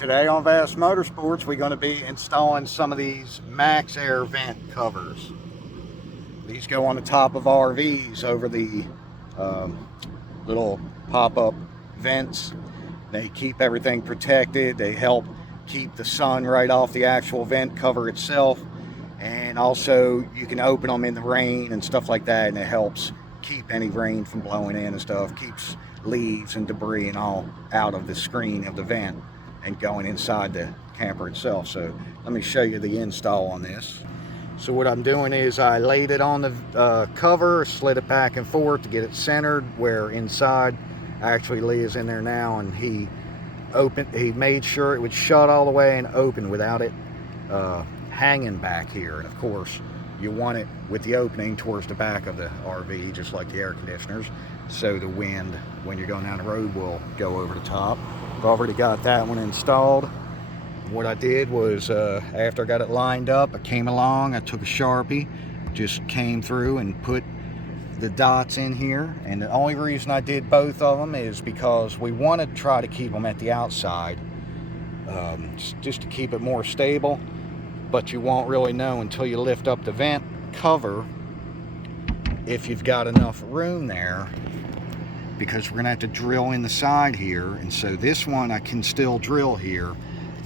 Today on Vast Motorsports, we're going to be installing some of these MaxxAir vent covers. These go on the top of RVs over the little pop-up vents. They keep everything protected. They help keep the sun right off the actual vent cover itself. And also you can open them in the rain and stuff like that, and it helps keep any rain from blowing in and stuff. Keeps leaves and debris and all out of the screen of the vent and going inside the camper itself. So let me show you the install on this. So what I'm doing is I laid it on the cover, slid it back and forth to get it centered where inside. Actually, Lee is in there now, and he made sure it would shut all the way and open without it hanging back here. And of course you want it with the opening towards the back of the RV, just like the air conditioners, so the wind when you're going down the road will go over the top. I've already got that one installed. What I did was after I got it lined up, I came along, I took a Sharpie, just came through and put the dots in here. And the only reason I did both of them is because we want to try to keep them at the outside, just to keep it more stable. But you won't really know until you lift up the vent cover if you've got enough room there, because we're gonna have to drill in the side here. And so this one I can still drill here.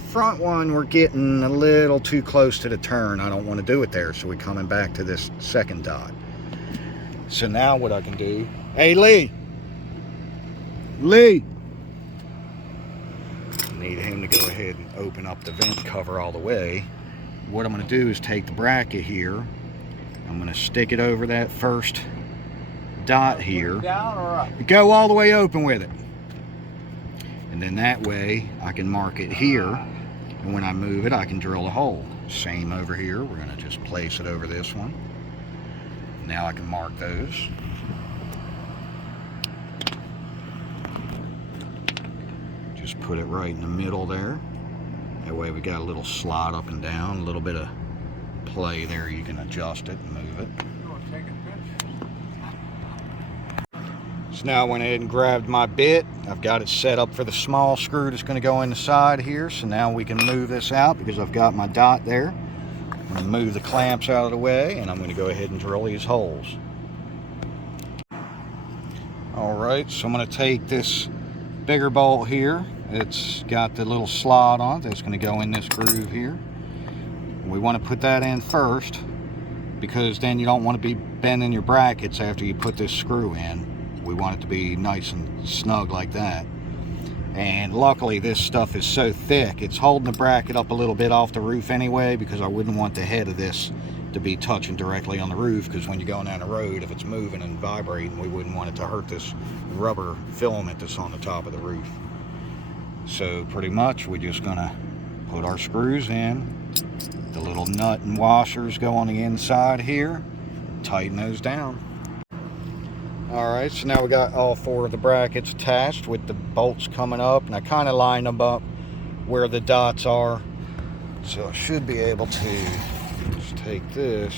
Front one, we're getting a little too close to the turn. I don't want to do it there, so we're coming back to this second dot. So now what I can do, hey Lee, need him to go ahead and open up the vent cover all the way. What I'm going to do is take the bracket here, I'm going to stick it over that first dot here, down or up? Go all the way open with it, and then that way I can mark it here, and when I move it I can drill a hole. Same over here, we're going to just place it over this one. Now I can mark those. Just put it right in the middle there. That way we got a little slide up and down, a little bit of play there. You can adjust it and move it. So now I went ahead and grabbed my bit. I've got it set up for the small screw that's going to go in the side here. So now we can move this out because I've got my dot there. I'm going to move the clamps out of the way, and I'm going to go ahead and drill these holes. Alright, so I'm going to take this bigger bolt here. It's got the little slot on it that's going to go in this groove here. We want to put that in first, because then you don't want to be bending your brackets after you put this screw in. We want it to be nice and snug like that. And luckily this stuff is so thick, it's holding the bracket up a little bit off the roof anyway, because I wouldn't want the head of this to be touching directly on the roof, because when you're going down the road, if it's moving and vibrating, we wouldn't want it to hurt this rubber filament that's on the top of the roof. So pretty much we're just gonna put our screws in. The little nut and washers go on the inside here. Tighten those down. Alright, so now we got all four of the brackets attached with the bolts coming up, and I kind of lined them up where the dots are. So I should be able to just take this,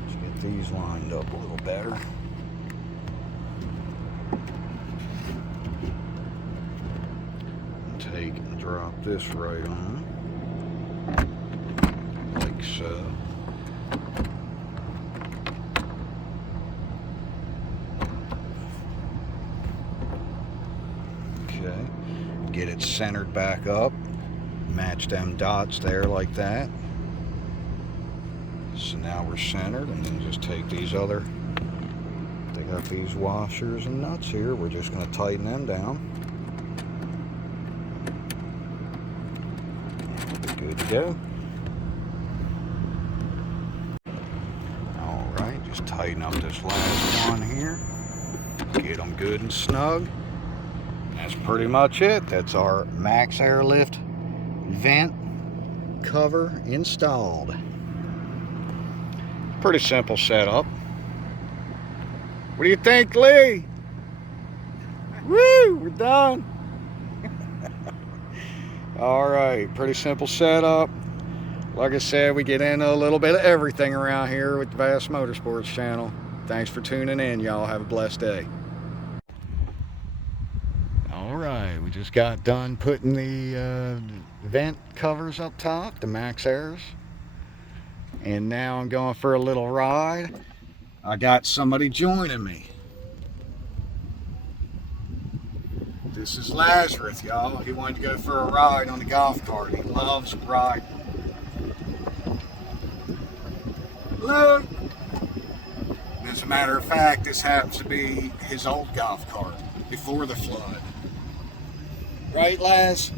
let's get these lined up a little better. Take and drop this right on, like so. Okay, get it centered back up, match them dots there like that. So now we're centered, and then just take these other, they got these washers and nuts here, we're just going to tighten them down. Good to go. Alright, just tighten up this last one here. Get them good and snug. That's pretty much it. That's our MaxxAir Lift vent cover installed. Pretty simple setup. What do you think, Lee? Woo! We're done. Alright, pretty simple setup. Like I said, we get into a little bit of everything around here with the Vast Motorsports channel. Thanks for tuning in, y'all. Have a blessed day. Alright. right, we just got done putting the vent covers up top, the Max Airs. And now I'm going for a little ride. I got somebody joining me. This is Lazarus, y'all. He wanted to go for a ride on the golf cart. He loves riding. Hello. As a matter of fact, this happens to be his old golf cart before the flood. Right, Laz?